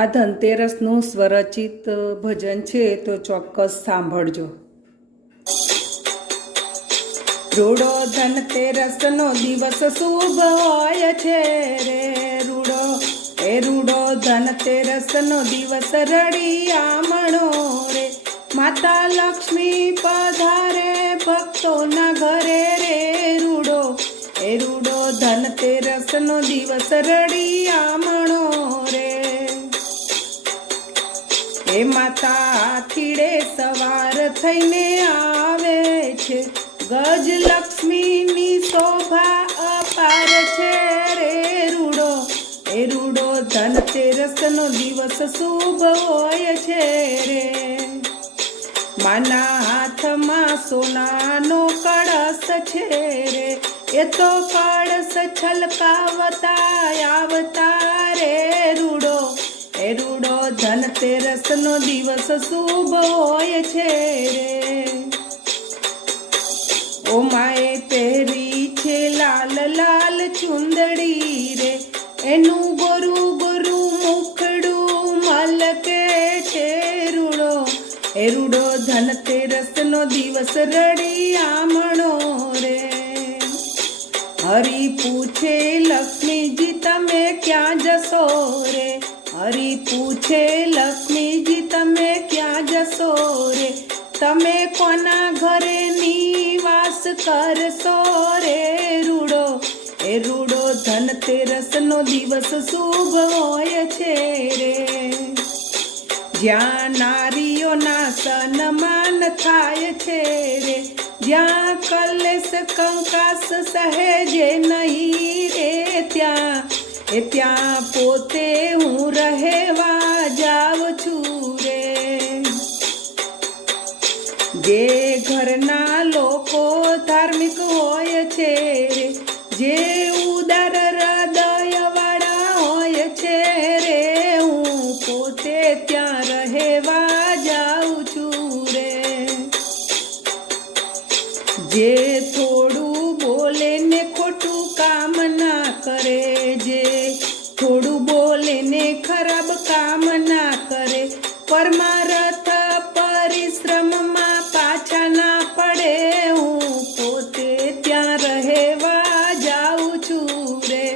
આ ધનતેરસનું સ્વરચિત ભજન છે તો ચોક્કસ સાંભળજો. રૂડો ધનતેરસનો દિવસ શુભ હોય છે રે રૂડો રૂડો ધનતેરસનો દિવસ રળિયામણો રે. માતા લક્ષ્મી પધારે ભક્તોના ઘરે રે રૂડો રૂડો ધનતેરસનો દિવસ રળિયામણો રે. એ માતા આથીડે સવાર થઈને આવે છે, ગજલક્ષ્મીની શોભા અપાર છે રે રૂડો રૂડો ધનતેરસનો દિવસ શુભ હોય છે રે. માના હાથમાં સોનાનો કળશ છે રે, એ તો કળશ છલકાવતા આવતા રે રૂડો રૂડો ધનતેરસનો દિવસ શુભ હોય છે રે. ઓ માએ પહેરી છે લાલ લાલ ચુંદડી રે, એનું ગોરું ગોરું મુખડું મલકે છે રૂડો રૂડો ધનતેરસનો દિવસ રળિયામણો રે. હરી પૂછે લક્ષ્મીજી તમે ક્યાં જશો રે, હરી પૂછે લક્ષ્મીજી તમે ક્યાં જશો રે, તમે કોના ઘરે નિવાસ કરશો રે રૂડો રૂડો ધનતેરસનો દિવસ શુભ હોય છે રે. જ્યાં નારીઓના સન્માન થાય છે રે, જ્યાં કલેશ કંકાસ સહેજે નહીં રે, ત્યાં પોતે હું રહેવા જાઉં છું રે. જે ઘરના લોકો ધાર્મિક હોય છે રે, જે ઉદાર હૃદયવાળા હોય છે રે, હું પોતે ત્યાં રહેવા જાઉં છું રે. જે થોડું બોલે ને ખોટું કામ ના કરે, જે થોડું બોલે ને ખરાબ કામ ના કરે, પરમાર્થ પરિશ્રમમાં પાછા ના પડે, હું પોતે ત્યાં રહેવા જાઉં છું રે.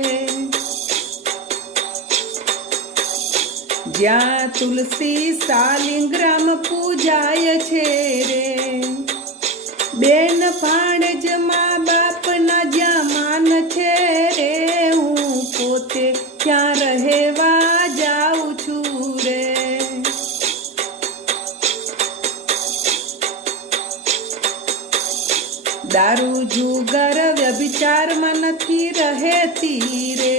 જ્યાં તુલસી શાલિગ્રામ પૂજાય છે રે, બેન ભાણેજ મા બાપના જ્યાં માન છે રે, હું પોતે ત્યાં રહેવા જાઉં છું રે. દારૂ જુગાર વ્યભિચારમાં નથી રહેતી રે,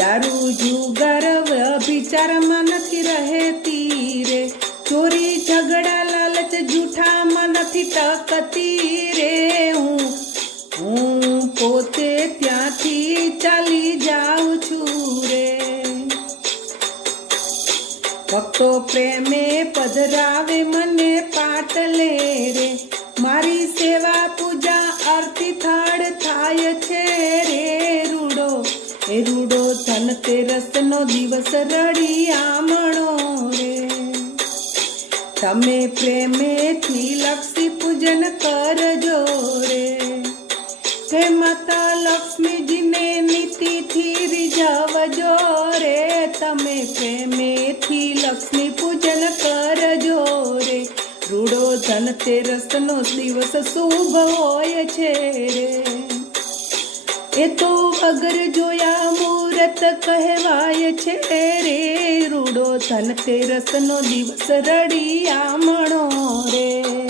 દારૂ જુગાર વ્યભિચારમાં નથી રહેતી રે, ચોરી ઝઘડા લાલચ જૂઠામાં નથી ટકતી રે, હું પોતે ત્યાંથી ચાલી જાઉં છું રે. ભક્તો પ્રેમે પધરાવે મને પાટલે રે, મારી સેવા પૂજા આરતી થાળ થાય છે રે રૂડો રૂડો ધનતેરસનો દિવસ રળિયામણો રે. તમે પ્રેમેથી લક્ષ્મી પૂજન કરજો રે, હે માતા લક્ષ્મીજીને નીતિથી રીઝવજો રે, તમે પ્રેમેથી લક્ષ્મી પૂજન કરજો રે. રૂડો ધનતેરસનો દિવસ શુભ હોય છે રે, એ તો વગર જોયા મુહૂર્ત કહેવાય છે રે રૂડો ધનતેરસનો દિવસ રળિયામણો રે.